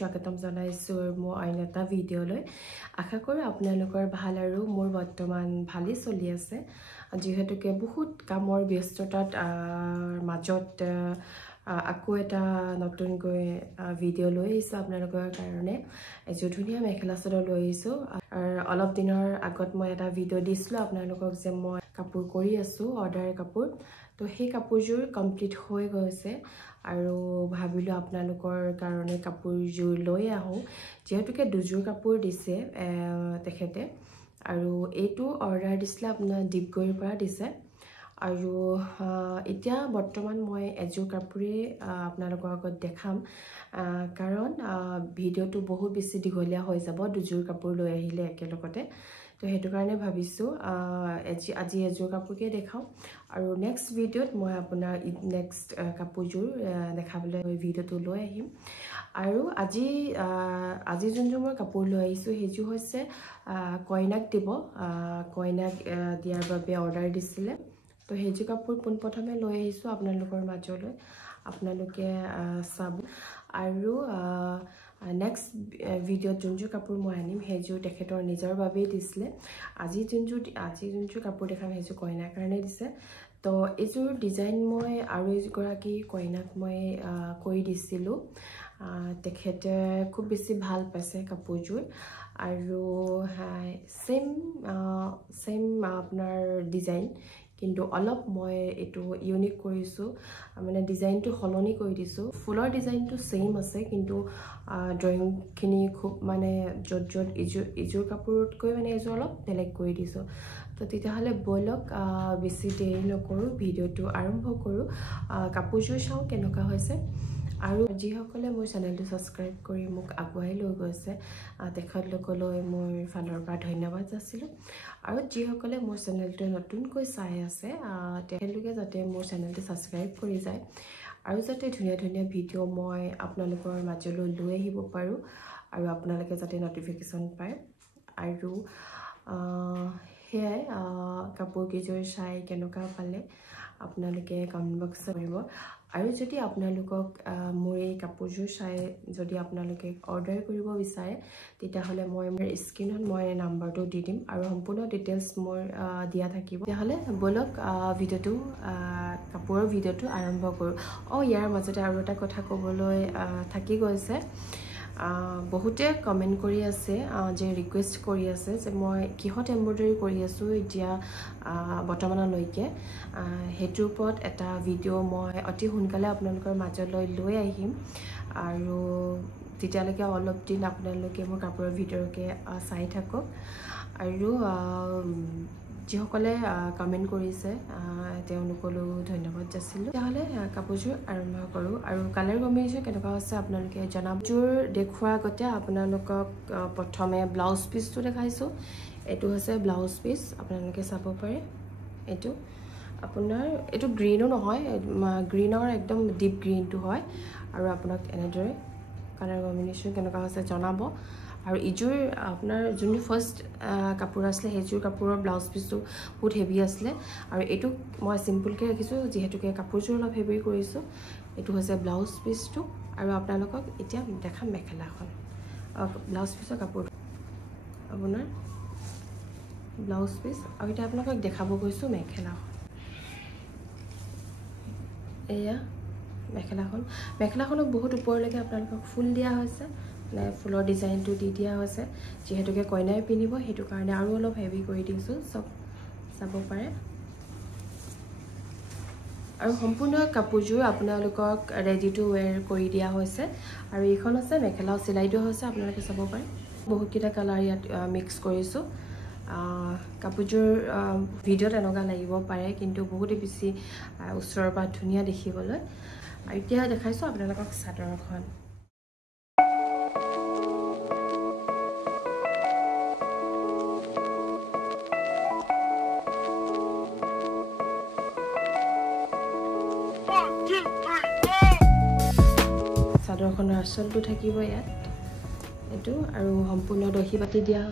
স্বাগতম জনাইছো মোৰ আইন এটা ভিডিঅ'লৈ আশা কৰো আপোনালোকৰ ভাল আৰু মোৰ বৰ্তমান ভালেই চলি আছে যিহেতুকে বহুত কামৰ ব্যস্ততাত মাজত আকৌ এটা নতুনকৈ ভিডিঅ' লৈ আহিছো আপোনালোকৰ কাৰণে এজো ধুনীয়া মেখেলা চাদৰ লৈ আহিছো অলপ দিনৰ আগত মই এটা ভিডিঅ' দিছিলো আপোনালোকক যে মই কাপোৰ কৰি আছো অৰ্ডাৰ কাপোৰ তো সেই কাপোৰজোৰ কমপ্লিট হৈ গৈছে আৰু ভাবিলো আপোনালোকৰ কাৰণে কাপোৰজোৰ লৈ আহো যেহেতুকে দুজোৰ কাপোৰ দিছে তেখেতে আৰু এইটো অৰ্ডাৰ দিছিলে আপোনাৰ ডিপগৈৰ পৰা দিছে আৰু এতিয়া বৰ্তমান মই এজোৰ কাপোৰে আপোনালোকৰ আগত দেখাম কাৰণ ভিডিঅ'টো বহুত বেছি দীঘলীয়া হৈ যাব দুজোৰ কাপোৰ লৈ আহিলে একেলগতে তো হেতু কাৰণে ভাবিছো আজি এজোৰ কাপোৰকে দেখাও আৰু নেক্সট ভিডিঅ'ত মই আপোনাৰ নেক্সট কাপোৰজোৰ দেখাবলৈ ভিডিঅ'টো লৈ আহিম আৰু আজি যোনযোৰ মই কাপোৰ লৈ আহিছো হেজু হৈছে কইনাক দিব কইনাক দিয়াৰ বাবে অৰ্ডাৰ দিছিলে তো হেজু কাপোৰ পোনপ্ৰথমে লৈ আহিছো আপোনালোকৰ মাজলৈ আপোনালোকে চাব আৰু নেক্সট ভিডিঅ'ত যোনযোৰ কাপোৰ মই আনিম হেজু তেখেতৰ নিজৰ বাবে দিছিলে আজি যোনযোৰ কাপোৰ দেখাম হেজু কইনাৰ কাৰণে দিছে তো এইযোৰ ডিজাইন মই আৰু এগৰাকী কইনাক মই কৰি দিছিলো তেখেতে খুব বেছি ভাল পাইছে কাপোৰযোৰ আৰু সেম আপোনাৰ ডিজাইন কিন্তু অলপ মই এটো ইউনিক কৰিছো মানে ডিজাইনটো হলনি কৰি দিছো ফুলৰ ডিজাইনটো সেম আছে কিন্তু ড্ৰয়িং খিনি খুব মানে জট ইজোৰ কাপোৰতকৈ মানে এজোৰ অলপ বেলেগ কৰি দিছো তো তেতিয়াহলে বলক বেছি দেৰি নকৰো ভিডিঅ'টো আৰম্ভ কৰো কাপোৰযোৰ চাও কেনেকুৱা হৈছে আৰু যিসকলে মোৰ চেনেলটো সাবস্ক্ৰাইব কৰি মোক আগুৱাই লৈ গৈছে তেখেতলোকলৈ মোৰ ফালৰ পৰা ধন্যবাদ যাচিলো আৰু যিসকলে মোৰ চেনেলটো নতুনকৈ চাই আছে তেখেতলোকে যাতে মোৰ চেনেলটো সাবস্ক্ৰাইব কৰি যায় আৰু যাতে ধুনীয়া ধুনীয়া ভিডিঅ' মই আপোনালোকৰ মাজলৈ লৈ আহিব পাৰো আৰু আপোনালোকে যাতে নটিফিকেশন পায় আৰু হেয়াই কাপোৰ কিজোৰ চাই কেনেকুৱা পালে আপোনালোকে কমেন্ট বক্সত কৰিব আৰু যদি আপোনালোকক মোৰ এই কাপোৰজোৰ চাই যদি আপোনালোকে অৰ্ডাৰ কৰিব বিচাৰে তেতিয়াহলে মই মোৰ স্ক্ৰিনত মই নাম্বাৰটো দি দিম আৰু সম্পূৰ্ণ ডিটেইলছ মোৰ দিয়া থাকিব তেতিয়াহলে বলক ভিডিঅ'টো কাপোৰৰ ভিডিঅ'টো আৰম্ভ কৰো ইয়াৰ মাজতে আৰু এটা কথা ক'বলৈ থাকি গৈছে বহুতে কমেন্ট কৰি আছে যে ৰিকুৱেষ্ট কৰি আছে যে মই কিহত এমব্ৰয়ডাৰী কৰি আছো এতিয়া বৰ্তমানলৈকে হেতুৰ ওপৰত এটা ভিডিঅ' মই অতি সোনকালে আপোনালোকৰ মাজলৈ লৈ আহিম আৰু তেতিয়ালৈকে অলপ দিন আপোনালোকে মোৰ কাপোৰৰ ভিডিঅ'কে চাই থাকক আৰু যিসকলে কমেন্ট কৰিছে তেওঁলোকলৈ ধন্যবাদ যাচিলো তেতিয়াহলে কাপোৰজোৰ আৰম্ভ কৰো আৰু কালাৰ কম্বিনেশ্যন কেনেকুৱা আছে আপোনালোকে জনাব জোৰ দেখুৱাৰ আগতে আপোনালোকক প্ৰথমে ব্লাউজ পিচটো দেখাইছো এটো হৈছে ব্লাউজ পিচ আপোনালোকে চাব পাৰে এটো আপোনাৰ এটো গ্ৰীনো নহয় গ্ৰীনৰ একদম ডিপ গ্ৰীনটো হয় আৰু আপোনাক এনেদৰে কালাৰ কম্বিনেশ্যন কেনেকুৱা আছে জনাব আৰু ইজোৰ আপোনাৰ যোন ফাৰ্স্ট কাপোৰ আছিল হেজোৰ কাপোৰৰ ব্লাউজ পিচটো বহুত হেভি আছিল আৰু এটো মই সিম্পল কে ৰাখিছো যেহেতুকে কাপোৰজোৰ অলপ হেভি কৰিছো এটো হৈছে ব্লাউজ পিচটো আৰু আপোনালোকক এতিয়া দেখাম মেখেলাখন ব্লাউজ পিচৰ কাপোৰ আপোনাৰ ব্লাউজ পিচ আৰু এটা আপোনালোকক দেখাব গৈছো মেখেলাখন এয়া মেখেলাখনক বহুত ওপৰলৈকে আপোনালোকক ফুল দিয়া হৈছে মানে ফুলৰ ডিজাইনটো দি দিয়া হৈছে যেহেতুকে কইনাই পিনিব হেতু কাৰণে আৰু অলপ হেভি কৰি দিছো সব চাব পাৰে আৰু সম্পূৰ্ণ কাপোৰজোৰ আপোনালোকক ৰেডি টু ওয়্যাৰ কৰি দিয়া হৈছে আৰু এইখন আছে মেখেলা চিলাইটো হৈছে আপোনালোকে চাব পাৰে বহুত কিটা কালাৰ ইয়াত মিক্স কৰিছো কাপোৰজোৰ ভিডিঅ'ত এনেকুৱা লাগিব পাৰে কিন্তু বহুত বেছি উচ্চৰৰ পৰা ধুনীয়া দেখিবলৈ আৰু এতিয়া দেখাইছো আপোনালোকক চাদৰখন চাদৰখনৰ আঁচলটো থাকিব ইয়াত এটো আৰু সম্পূৰ্ণ দহি বাতি দিয়া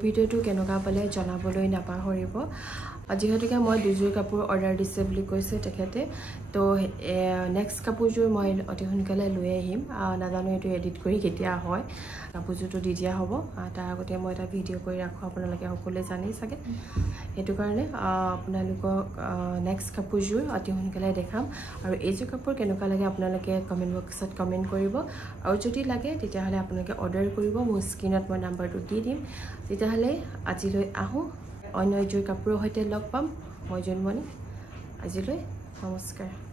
ভিডিওটো কেনেকুৱা পালে জনাবলৈ নাপাহৰিব যেহেতুকে মই দুযোৰ কাপোৰ অৰ্ডাৰ দিছে বুলি কৈছে তেখেতে তো নেক্সট কাপোৰযোৰ মই অতি সোনকালে লৈ আহিম নাজানো এইটো এডিট কৰি কেতিয়া হয় কাপোৰযোৰটো দি দিয়া হ'ব তাৰ আগতে মই এটা ভিডিঅ' কৰি ৰাখোঁ আপোনালোকে সকলোৱে জানেই চাগে সেইটো কাৰণে আপোনালোকক নেক্সট কাপোৰযোৰ অতি সোনকালে দেখাম আৰু এইযোৰ কাপোৰ কেনেকুৱা লাগে আপোনালোকে কমেণ্ট বক্সত কমেণ্ট কৰিব আৰু যদি লাগে তেতিয়াহ'লে আপোনালোকে অৰ্ডাৰ কৰিব মোৰ স্ক্ৰীনত মই নাম্বাৰটো দি দিম তেতিয়াহ'লে আজিলৈ আহোঁ অন্য এযোৰ কাপোৰৰ সৈতে লগ পাম মই জন্মনি আজিলৈ নমস্কাৰ